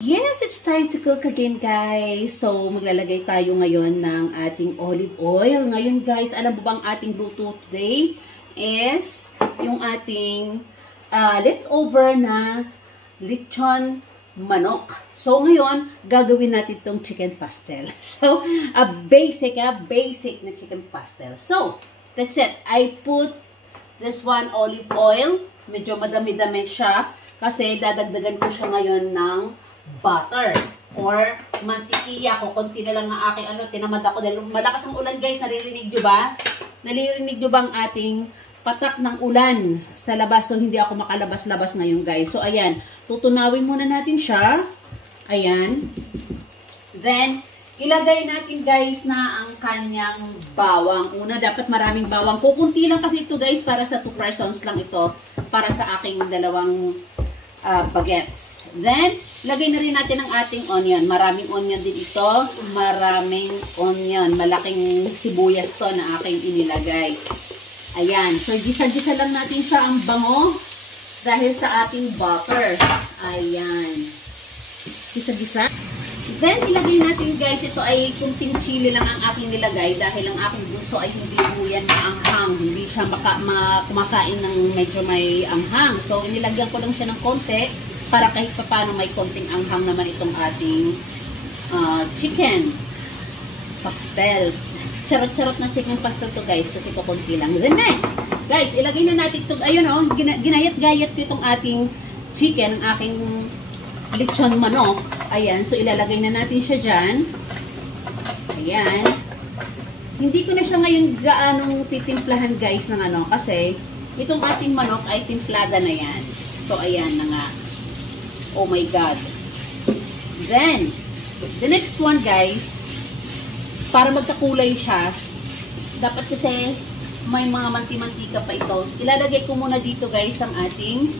Yes, it's time to cook again, guys. So, maglalagay tayo ngayon ng ating olive oil. Ngayon, guys, alam mo bang ating luto today is yung ating leftover na lechon manok. So, ngayon, gagawin natin itong chicken pastel. So, a basic na chicken pastel. So, that's it. I put this one olive oil. Medyo madami-dami siya kasi dadagdagan ko siya ngayon ng butter or mantikilya ko. Konti na lang ng aking tinamad ako dahil malakas ang ulan, guys. Naririnig nyo ba? Naririnig nyo ba ang ating patak ng ulan sa labas? So, hindi ako makalabas-labas ngayon, guys. So, ayan. Tutunawin muna natin siya. Ayan. Then, ilagay natin, guys, na ang kanyang bawang. Una, dapat maraming bawang. Kukunti lang kasi ito, guys, para sa 2 persons lang ito. Para sa aking dalawang baguettes. Then, lagay na rin natin ang ating onion. Maraming onion din ito. Maraming onion. Malaking sibuyas to na aking inilagay. Ayan. So, gisa-gisa lang natin siya ang bango dahil sa ating butter. Ayan. Gisa-gisa. Then, ilagay natin, guys, ito ay kunting chili lang ang aking nilagay dahil ang aking bunso ay hindi po yan maanghang. Hindi siya kumakain ng medyo may anghang. So, inilagyan ko lang siya ng konti para kahit pa paano may konting anghang naman itong ating chicken pastel. Charot-charot na chicken pastel to, guys, kasi kukunti lang. Then next, guys, ilagay na natin ito. Ayun, ginayat-gayat ko itong ating chicken, aking lechon manok. Ayan, so ilalagay na natin siya dyan. Ayan. Hindi ko na siya ngayon gaanong titimplahan, guys, ng kasi itong ating manok ay timplada na yan. So, ayan na nga. Oh my God. Then, the next one, guys, para magkakulay siya, dapat kasi may mga manti-mantika pa ito. Ilalagay ko muna dito, guys, ang ating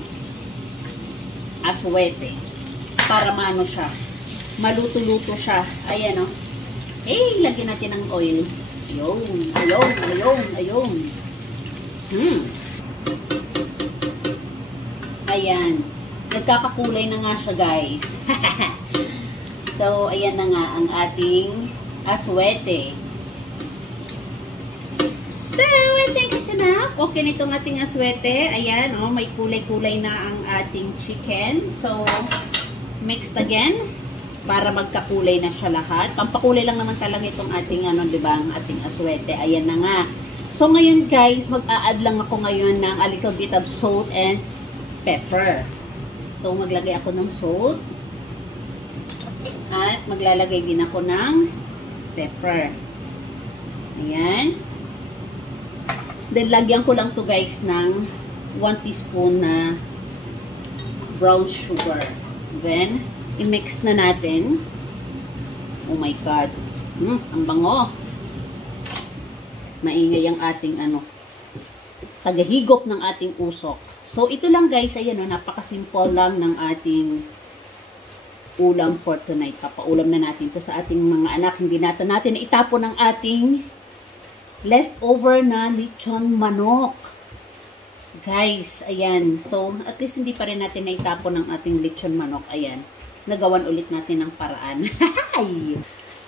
aswete. Para maano siya. Maluto-luto siya. Ayan, o. Lagyan natin ng oil. Ayun. Ayan. Nagkakakulay na nga siya, guys. So, ayan na nga ang ating aswete. So, I think it's enough. Okay na itong ating aswete. Ayan, o. May kulay-kulay na ang ating chicken. So, mixed again para magkakulay na siya lahat. Pampakulay lang naman talaga itong ating diba, ang ating aswete. Ayan na nga. So ngayon, guys, mag-a-add lang ako ngayon ng a little bit of salt and pepper. So maglagay ako ng salt at maglalagay din ako ng pepper. Ayan. Then lagyan ko lang to, guys, ng 1 teaspoon na brown sugar. Then, i-mix na natin. Oh my God. Ang bango. Maingay ang ating tagahigop ng ating usok. So, ito lang, guys. Ayan, napaka-simple lang ng ating ulam for tonight. Papaulam na natin to sa ating mga anak. Hindi natin itapon ang ating leftover na lechon manok. Guys, ayan. So, at least hindi pa rin natin naitapon ng ating lechon manok. Ayan. Nagawan ulit natin ng paraan.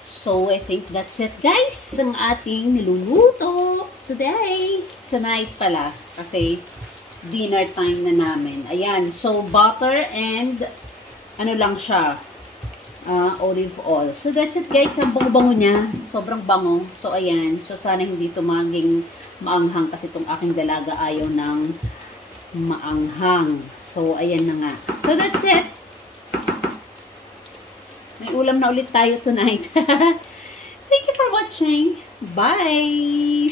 So, I think that's it, guys. Ang ating niluluto today. Tonight pala. Kasi, dinner time na namin. Ayan. So, butter and lang siya. Olive oil. So, that's it, guys. Ang bango-bango niya. Sobrang bango. So, ayan. So, sana hindi ito maging maanghang kasi itong aking dalaga ayaw ng maanghang. So, ayan na nga. So, that's it. May ulam na ulit tayo tonight. Thank you for watching. Bye!